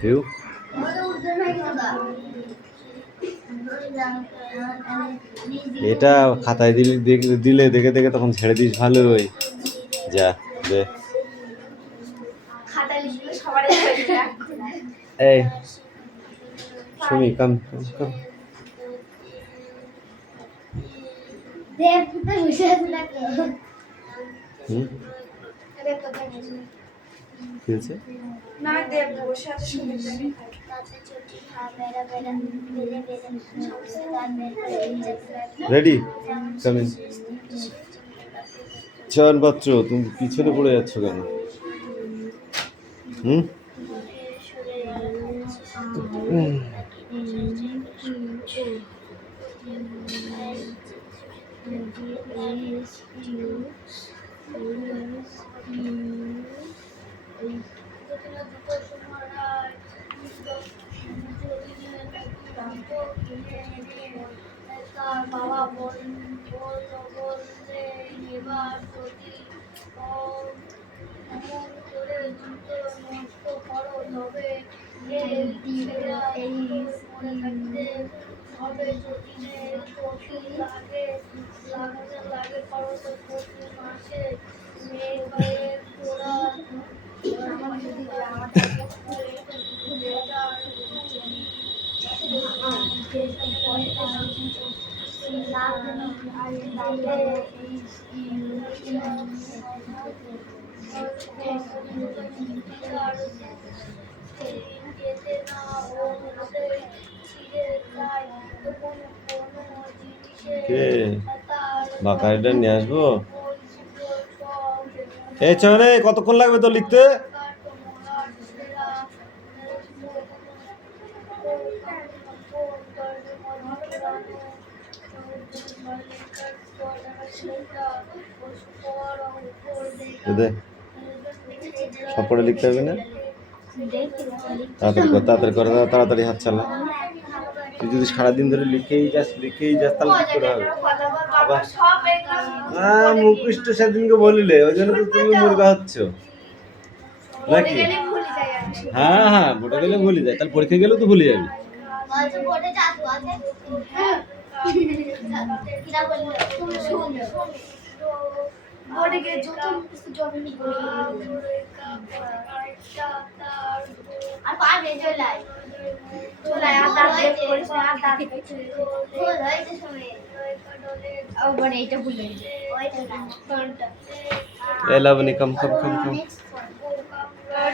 কেউ এটা খাতায় দিলে দেখে দেখে তখন ছেড়ে দিস ভালোই। যা দে এই সুমি কাম কাম রেডি কামিং চয়ন পাত্র, তুমি পিছনে পড়ে যাচ্ছ কেন? বাবা বললে এবার যদি এমন করে জুতো নষ্ট করো তবে এই মনে থাকতে হবে। যদি চোখে লাগে করো তো প্রতি মাসে মেয়ে হয়ে তোরা বাকারিটা নিয়ে আসবো। এই চয়নে কতক্ষণ লাগবে তো লিখতে? সব পড়ে লিখতে হবে না? তাড়াতাড়ি করে তাড়াতাড়ি হাত চালা। তুই যদি সারাদিন ধরে লিখেই যাস তাহলে কি করে হবে? মুখষ্ট সেদিনকে বলিলে ওই জন্য তো তুমি মুরগা হচ্ছ নাকি? হ্যাঁ ভোটে গেলে ভুলে যায়, তাহলে পরীক্ষা গেলেও তো ভুলে যাবি। লাবণী কাম কাম কাম কাম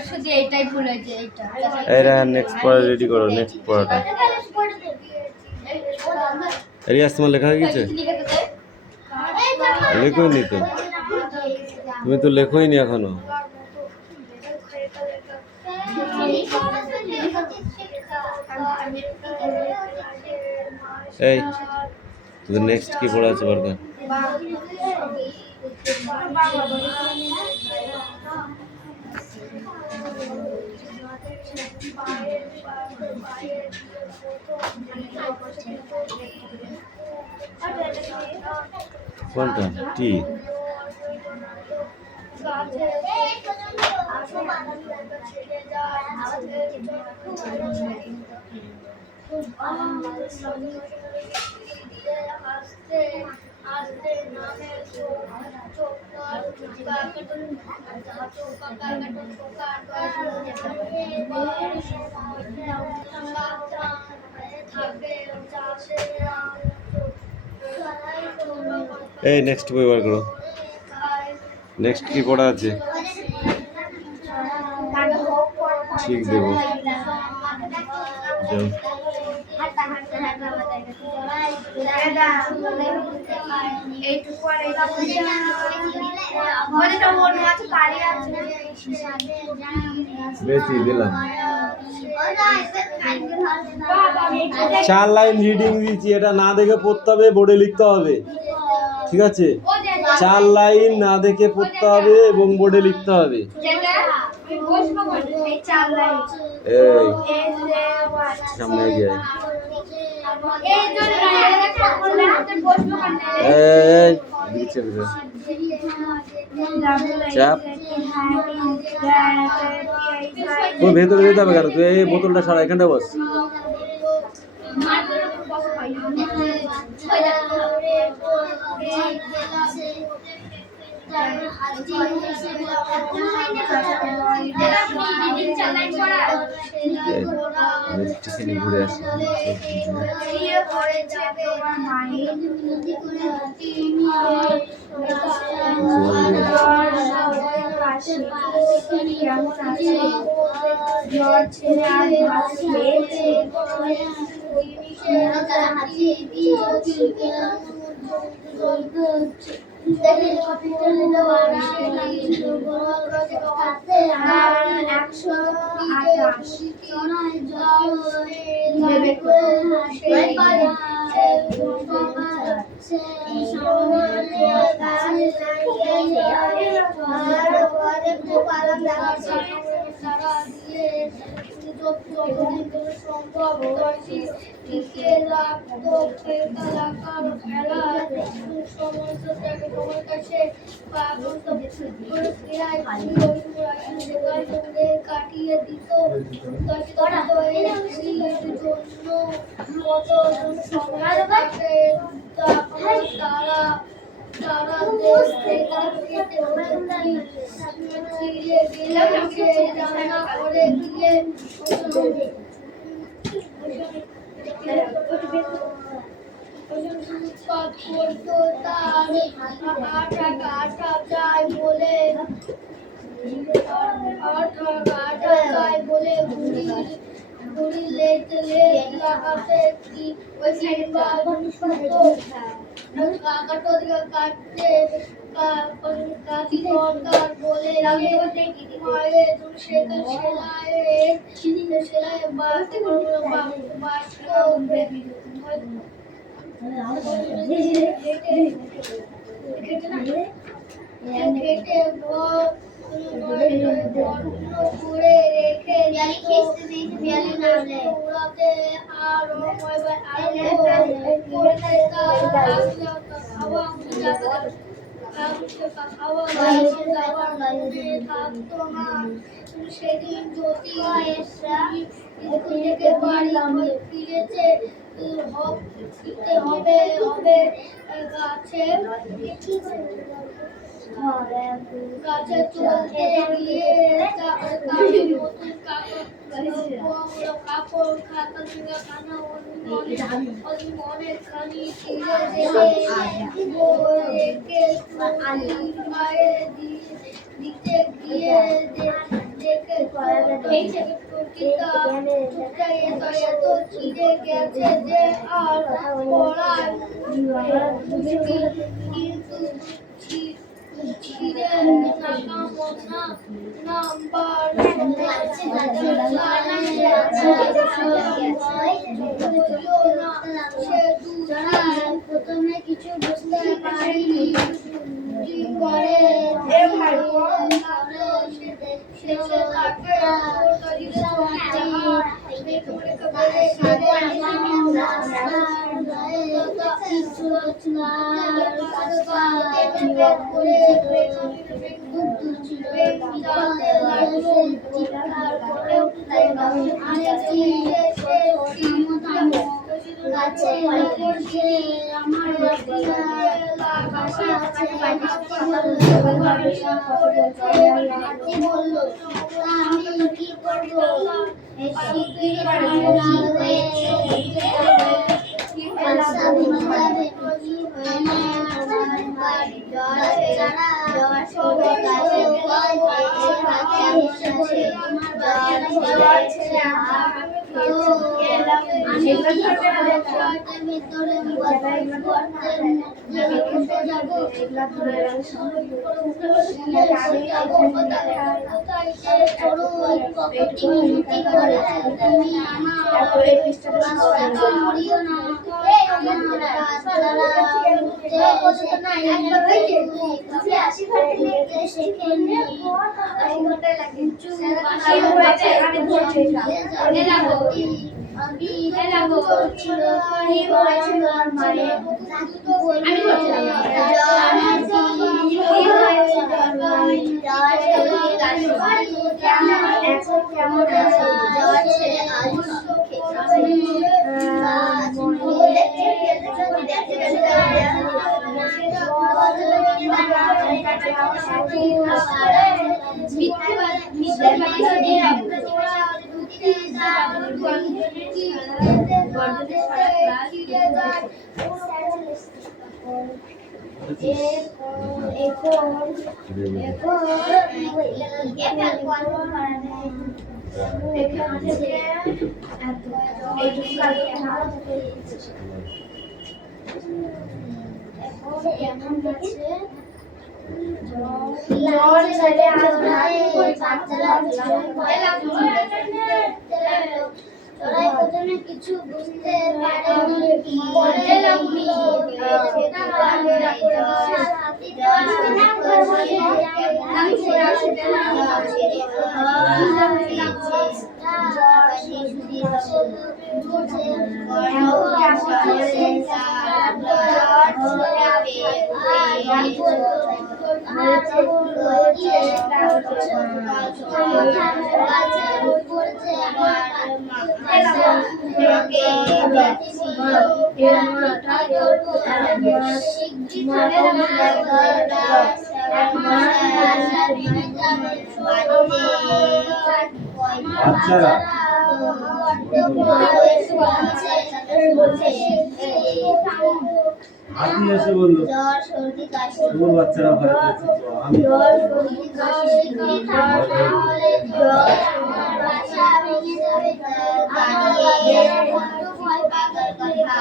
শুধু এইটাই ভুল হয়েছে। এরা নেক্সট পড়া রেডি করো। নেক্সট পড়াটা রিয়াজ তোমার লেখা হয়ে গেছে? লেখোই নি তো, তুমি তো লেখোই নি এখনো। এই তোদের নেক্সট কি পড়া আছে বরকার? কোনটা টি? এই নেক্সট বই বার করো। নেক্সট কি পড়া আছে? ঠিক দেবো। বেশি দিলাম। 4 লাইন রিডিং দিয়েছি, এটা না দেখে পড়তে হবে, বোর্ডে লিখতে হবে। ঠিক আছে, 4 লাইন না দেখে পড়তে হবে এবং বোর্ডে লিখতে হবে। এই সামনে গিয়ে এই জন্য গাড়ি বললে হাতে বসবো এই দিচ্ছে চাপ তুই ভেতরে যেতে হবে কেন? তুই এই বোতলটা সারা এখানটা বস। ঘুরে আসি কাটিয়ে দিত তারা তারা দেশ থেকে জানা করে দিয়ে করতো তার আটা যায় বলে বলে বুড়ি লেতে লাগাতে কি ওই সিনেমা কাকাটো দিকে কাটতে কাকি দরকার বলে মায়ের সেটা সেলাই বাঁচতে ঘেটে করে রেখে উড়াতে আর সেদিন যদি থেকে বাড়ি ফিরেছে হবে হবে গাছে গাছে চলতে গিয়ে কাপড় খাতা থেকে খানা অনেকখানি দিতে গিয়ে দেখে এত ছিঁড়ে গেছে যে আর পড়ায় কিন্তু ছিঁড়ে নাম্বার প্রথমে কিছু বুঝতে পারিনি কি করে আমি কি করবো আমি করছিল কি হয়েছিল আমার মায়ের আমি করছিলাম কি হয়েছিল এখন কেমন আছে যাচ্ছে আজ জ্বর ছেড়ে ওরাই প্রথমে কিছু বুঝতে পারেনি বলতে লাগলো বাচ্চারা হাতি এসে বললো জ্বর সর্দি কাশি তোর বাচ্চারা ভয় পেয়েছে তো আমি জ্বর সর্দি কাশি জ্বর বাচ্চা ভেঙে যাবে দাঁড়িয়ে ভয় পাগল কথা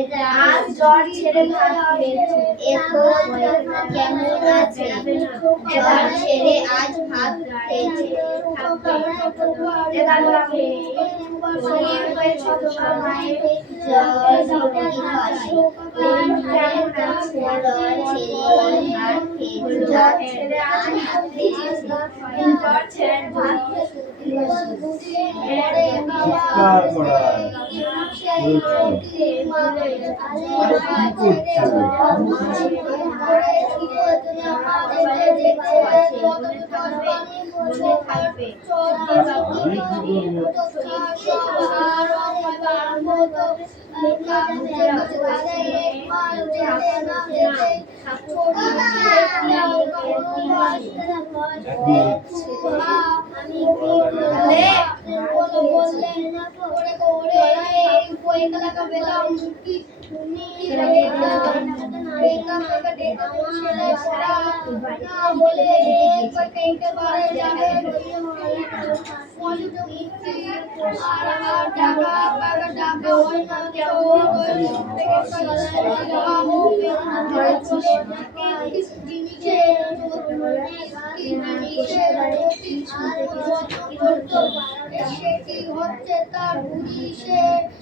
বাচ্চারা আজ জ্বর ছেড়ে ভাত খেয়েছে এখন কেমন আছে জ্বর ছেড়ে আজ ভাত খেয়েছে চিৎকার করা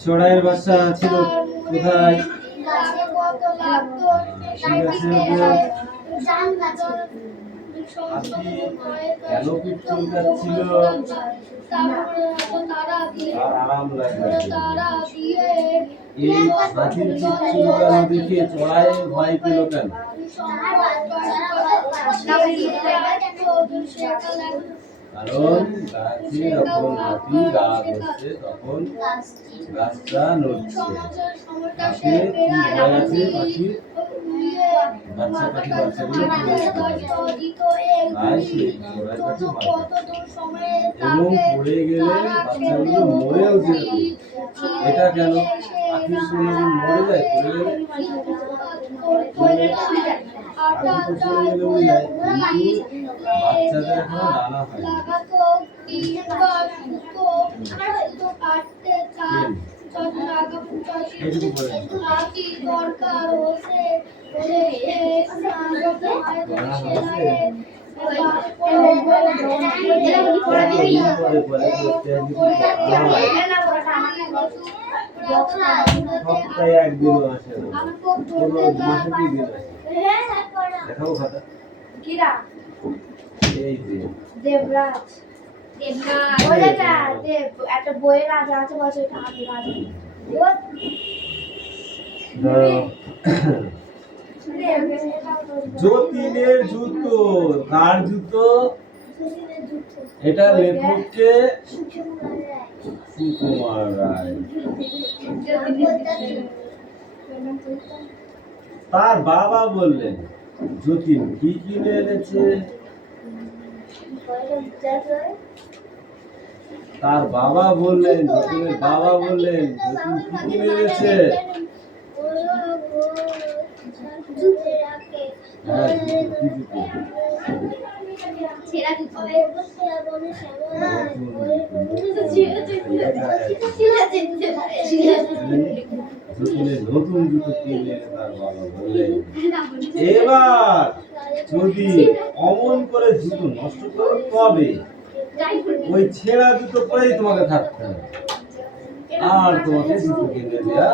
চড়াইয়ের বাচ্চা ছিল কোথায়? কেন পিঠ চুলকাচ্ছিল আর আরাম লাগবে। এই হাতির পিঠ চুলকানো দেখে চড়াই ভয় পেল কেন? কারণ গাছে যখন মাটি রাগ হচ্ছে তখন গাছটা নড়ছে। গাছে কি ভয় আছে? পাখির বাচ্চাগুলো পড়ে যাবে, তাই সেই চড়াই পাখি ভয় পায় এবং পড়ে গেলে বাচ্চাগুলো মরেও যেতে। এটা কেন? পাখির কোনোদিন মরে যায় পড়ে গেলে? পাখি তো পড়ে গেলে মরে যায়, কিন্তু বাচ্চাদের এখনো ডানা হয় না। এইটুকু বলে সপ্তাহে একদিনও আসে না, কোনো মাসে 2 দিন আসে। দেখাবো খাতা, এই যে দেবরাজ ওইটা দেব একটা বইয়ের রাজা আছে বলছে এটা আমি রাজা যতীনের জুতো। কার জুতো? এটা লেখককে সুকুমার রায়। তার বাবা বললেন যতীন কি কিনে এনেছে? তার বাবা বললেন, যতীনের বাবা বললেন যতীন কি কিনে এনেছে? হ্যাঁ, কি জুতো? যতীনের নতুন জুতো কিনে তার বাবা বললেন, এবার যদি অমন করে জুতো নষ্ট করো তবে ওই ছেঁড়া জুতো পরেই তোমাকে থাকতে হবে, আর তোমাকে জুতো কিনে দেওয়া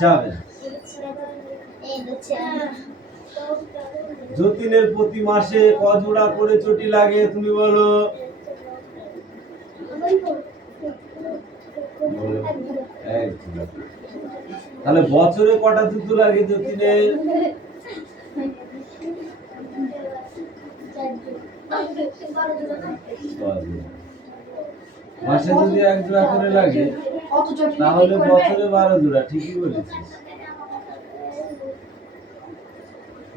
যাবে না। যতীনের প্রতি মাসে কজোড়া করে চটি লাগে তুমি বলো? এক জোড়া। তাহলে বছরে কটা জুতো লাগে যতীনের? মাসে যদি 1 জোড়া করে লাগে তাহলে বছরে 12 জোড়া। ঠিকই বলেছিস।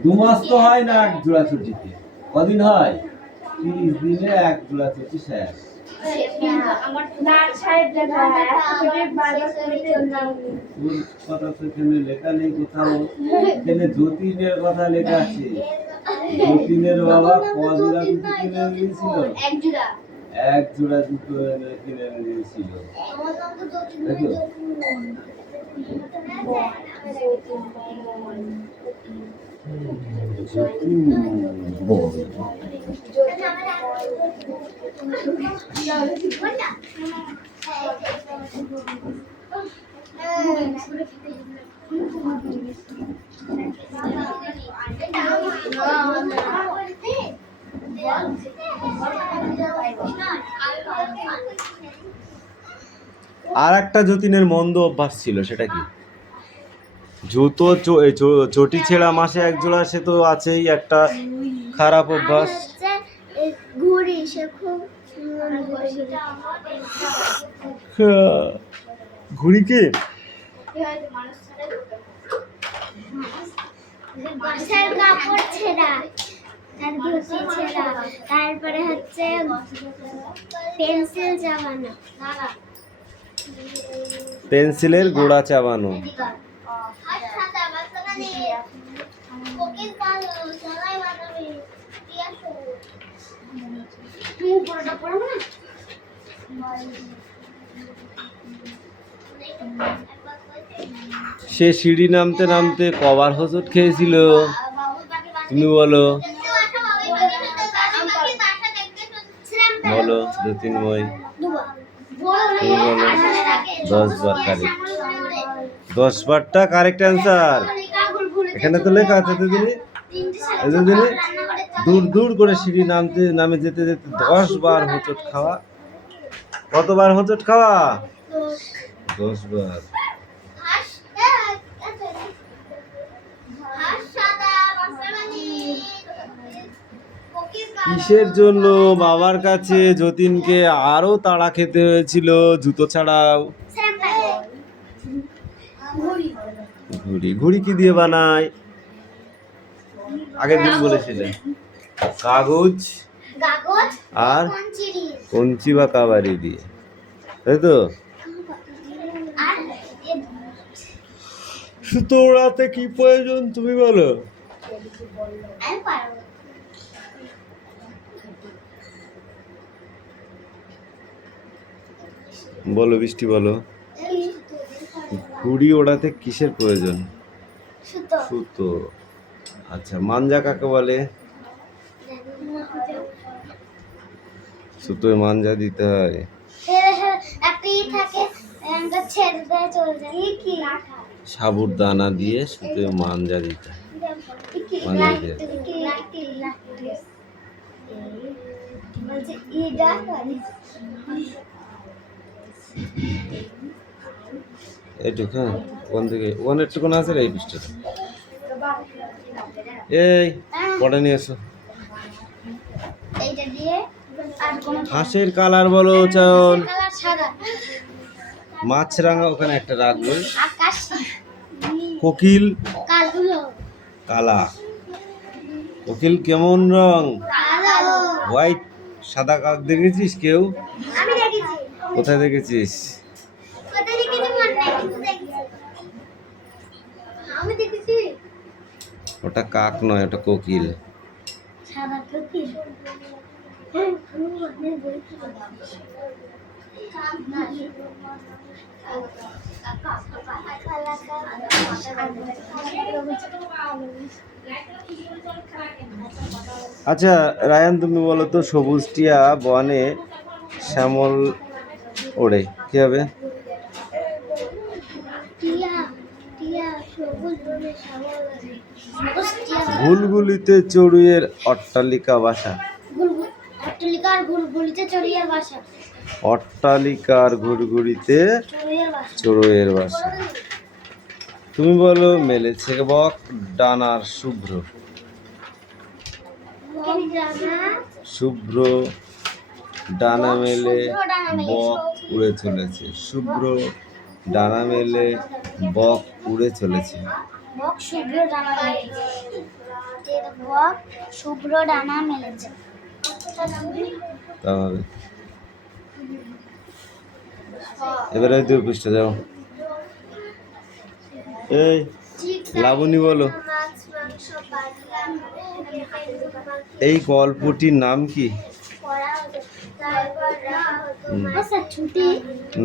2 মাস তো হয় না 1 জোড়া চটিতে। কদিন হয়? 30 দিনে 1 জোড়া চটি শেষ। আমার নার সাইড দেখা আছে বারবার কইতে নাম কথা তো এখানে লেখা নেই কোথাও। এখানে যতীনের কথা লেখা আছে। যতীনের বাবা কজোড়া জুতো কিনে দিয়েছিল? 1 জোড়া। 1 জোড়া জুতো কিনে দিয়েছিল। দেখো আর একটা যতীনের মন্দ অভ্যাস ছিল, সেটা কি? জুতো চটি ছেঁড়া মাসে 1 জোড়া, সে তো আছেই একটা খারাপ অভ্যাস। ঘুড়ি সে খুব ঘুড়ি কে? গাছের কাপড় ছেঁড়া, তার ধুতি ছেঁড়া, তারপরে হচ্ছে পেন্সিল চাবানো, পেন্সিলের গোড়া চাবানো। সে সিঁড়ি নামতে নামতে কবার হোঁচট খেয়েছিল তুমি বলো? বলো যতীনময়, তুমি বলো। 10 বার কারেক্ট। 10 বারটা কারেক্ট অ্যান্সার। এখানে তো লেখা আছে দিদিনি, দূর দূর করে সিঁড়ি নামে যেতে যেতে 10 বার হোঁচট খাওয়া। কতবার হোঁচট খাওয়া? 10 বার। কিসের জন্য বাবার কাছে যতীনকে আরো তাড়া খেতে হয়েছিল জুতো ছাড়াও? ঘুড়ি। ঘুড়ি কি দিয়ে বানায়? আগের দিন বলেছিলে কাগজ আর কঞ্চি বা কাবারি দিয়ে, তাই তো? সুতো ওড়াতে কি প্রয়োজন তুমি বলো? বলো বৃষ্টি, বলো। ঘুড়ি ওড়াতে কিসের প্রয়োজন? সুতো। আচ্ছা, মাঞ্জা কাকে বলে? সুতোয় মাঞ্জা দিতে হয়। সাবুর দানা দিয়ে সুতোয় মাঞ্জা দিতে হয়। মাঞ্জা দিয়ে এইটুকু, হ্যাঁ। ওখান থেকে ওখানে একটুখানি আছে এই পৃষ্ঠটা। এই পড়ে নিয়ে এসো। হাঁসের কালার বলো চয়ন। মাছরাঙা ওখানে একটা রাখবো। কোকিল কালা। কোকিল কেমন রং? হোয়াইট। সাদা কাক দেখেছিস কেউ? কোথায় দেখেছিস? ওটা কাক নয়, ওটা কোকিল। আচ্ছা রায়ান, তুমি বলো তো, সবুজ টিয়া বনে শ্যামল ওড়ে, কি হবে? ঘুলগুলিতে চড়ুইয়ের অট্টালিকা বাসা। অট্টালিকার ঘুরঘুরিতে চড়ুইয়ের বাসা। তুমি বলো মেলেছে বক ডানার শুভ্র। শুভ্র ডানা মেলে বক উড়ে চলেছে। শুভ্র ডানা মেলে বক উড়ে চলেছে। শুভ্র ডানা মেলেছে। তাহলে এবারে 2 পৃষ্ঠা যাও। এই লাবণী বলো, এই গল্পটির নাম কি?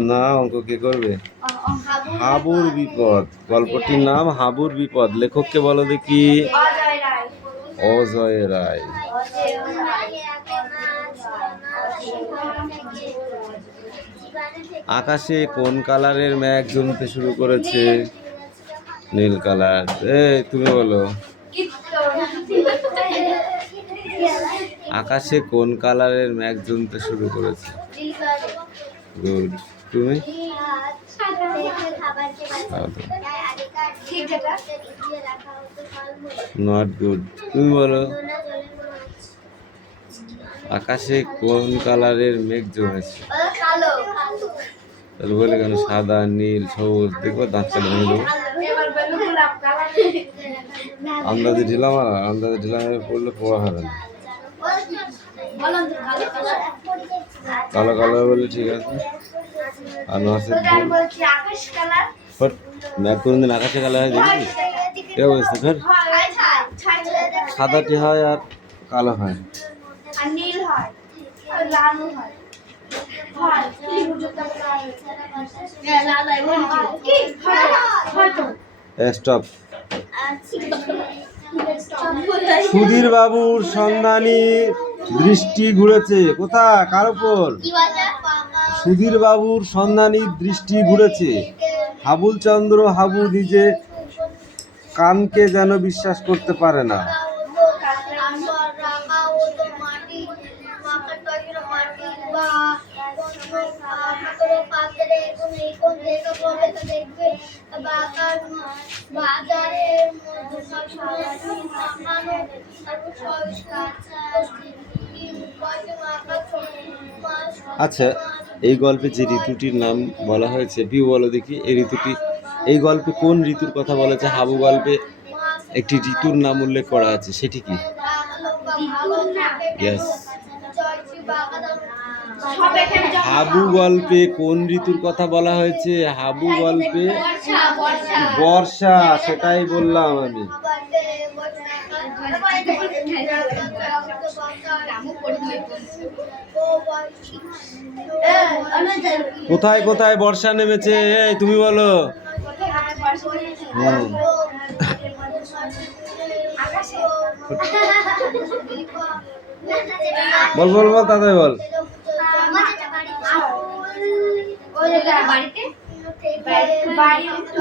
না, অঙ্ক কে করবে? হাবুর বিপদ। গল্পটির নাম হাবুর বিপদ। লেখককে বলো দেখি। অজয় রায়। আকাশে কোন কালারের মেঘ জমতে শুরু করেছে? নীল কালার। এই তুমি বলো, আকাশে কোন কালারের মেঘ জমতে শুরু করেছে? গুড। তুমি? Not good. তুমি বলো, আকাশে কোন কালারের মেঘ জমেছে? তাহলে বলে কেন সাদা, নীল, সবুজ? দেখবো দাঁত চালা নিল। আন্দাজে ঢিলাম, আর আন্দাজে ঢিলাম পড়লে পড়া হবে না। কালো কালো বলে ঠিক আছে। আর নসের মেঘ কোনদিন আকাশে কালো হয় দেখি? কেউ বলছে ফের সাদাটি হয় আর কালো হয়। স্টপ। সুধীর বাবুর সন্ধানী দৃষ্টি ঘুরেছে কোথা? কার উপর? সুধীর বাবুর সন্ধানী দৃষ্টি ঘুরেছে। হাবুল চন্দ্র হাবু নিজে কানকে যেন বিশ্বাস করতে পারে না। আচ্ছা, এই গল্পে যে ঋতুটির নাম বলা হয়েছে, পিউ বলো দেখি, এই ঋতুটি, এই গল্পে কোন ঋতুর কথা বলা হয়েছে? হাবু গল্পে একটি ঋতুর নাম উল্লেখ করা আছে, সেটি কি? ইয়েস। হাবু গল্পে কোন ঋতুর কথা বলা হয়েছে? হাবু গল্পে বর্ষা, সেটাই বললাম আমি। কোথায় কোথায় বর্ষা নেমেছে? এই তুমি বলো। হুম। বল বল বল, তাড়াতাড়ি বল।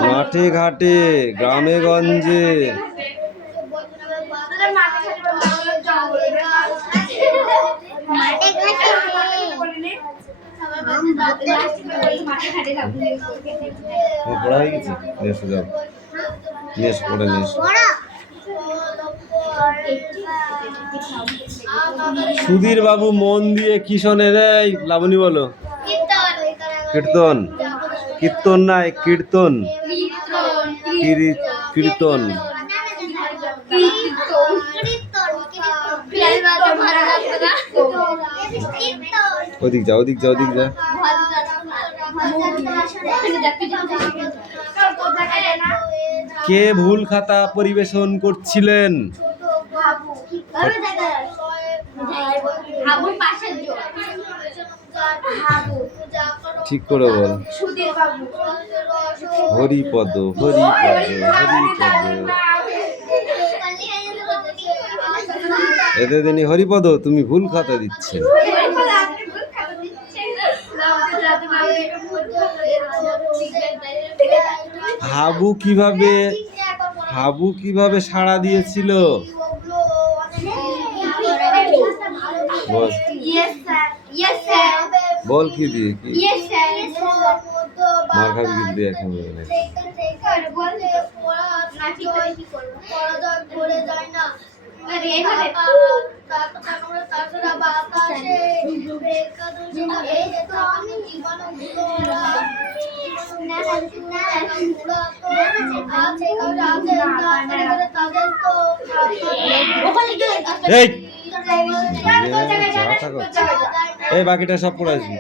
মাঠে ঘাটে, গ্রামে গঞ্জে। পড়া হয়ে গেছে, নিয়ে এসো, যাও নিয়ে এসো, পড়ে নিয়ে এসো। সুধীর বাবু মন দিয়ে কি শোনেন? এই লাবণী বলো। কীর্তন। কীর্তন নাই, কীর্তন। কীর্তন। ওদিক যা, ওদিক যা, ওদিক যা। কে ভুল খাতা পরিবেশন করছিলেন? ঠিক করে বল। হরিপদ, হরিপদ, হরিপদ। এতে দিনই হরিপদ, তুমি ভুল খাতা দিচ্ছেন। হাবু কিভাবে সাড়া দিয়েছিল? বল কি দিয়ে? কি মার খাবি কি দিয়ে? এখন এই বাকিটা সব পড়ে আসবি।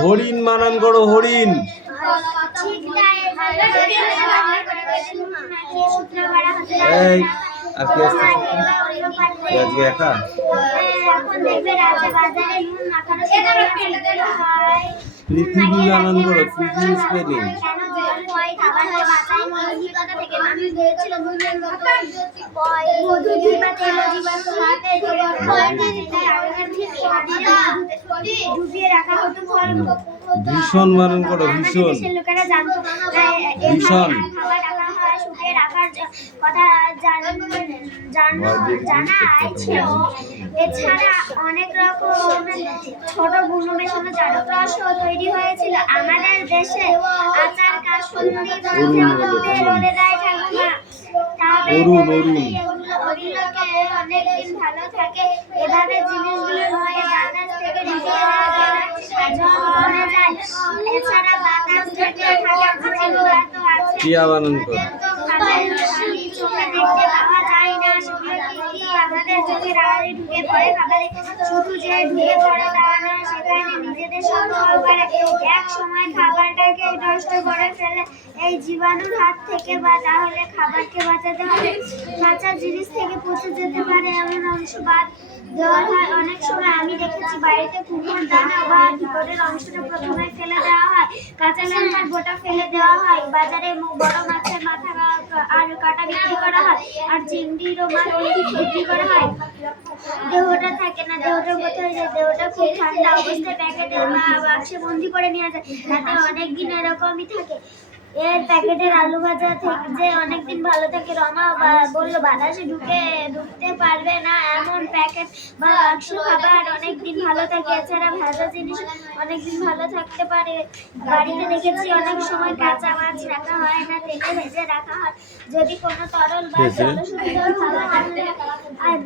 হরিণ বানান করো, হরিণ। এই আর কি আসছে? আজকে একা পৃথিবী বানান করো, পৃথিবী স্পেলিং। ভীষণ বানান করো, ভীষণ। ভীষণ এছাড়া অনেক রকম ছোট গুণবেশনা চারুক্রস তৈরি হয়েছিল আমাদের দেশে। আচার কাসুন্দি বলে দেয় ঠাকুমা। অনেকদিন ভালো থাকে। এভাবে জিনিসগুলো বাতাস থেকে যায়। এছাড়া বাতাস থেকে টিয়া বানান করো। চোখে দেখতে পাওয়া যায় না, আমাদের চোখের আড়ালে ঢুকে পড়ে খাবারে। শুধু যে ঢুকে পড়ে তা না, সেখানে নিজেদের সংগ্রহ করে এক সময় খাবারটাকে নষ্ট করে ফেলে। এই জীবাণুর হাত থেকে বা তাহলে খাবারকে বাঁচাতে হবে। কাঁচা জিনিস থেকে পচে যেতে পারে এমন অংশ বাদ দেওয়া হয়। অনেক সময় আমি দেখেছি বাড়িতে কুকুর দানা বা ভিতরের অংশটা প্রথমে ফেলে দেওয়া হয়। কাঁচা লঙ্কার বোটা ফেলে দেওয়া হয়। বাজারে বড় মাছের মাথা আর কাটা বিক্রি করা হয়, আর চিংড়িরও মাছ বিক্রি করা হয়। দেহটা থাকে না, দেহটা কোথায় যায়? দেহটা খুব ঠান্ডা অবস্থায় প্যাকেটের বাক্সে বন্দি করে নেওয়া যায়, তাতে অনেকদিন এরকমই থাকে। এর প্যাকেটের আলু ভাজা থেকে যে অনেকদিন ভালো থাকে। রমা বলল বাতাসে ঢুকতে পারবে না এমন প্যাকেট বা বাক্স খাবার অনেকদিন ভালো থাকে। এছাড়া ভাজা জিনিস অনেকদিন ভালো থাকতে পারে। বাড়িতে দেখেছি অনেক সময় কাঁচা মাছ রাখা হয় না, তেলে ভেজে রাখা হয়। যদি কোনো তরল বা ঠিক আছে। জলশূন্য খাবার থাকলে আর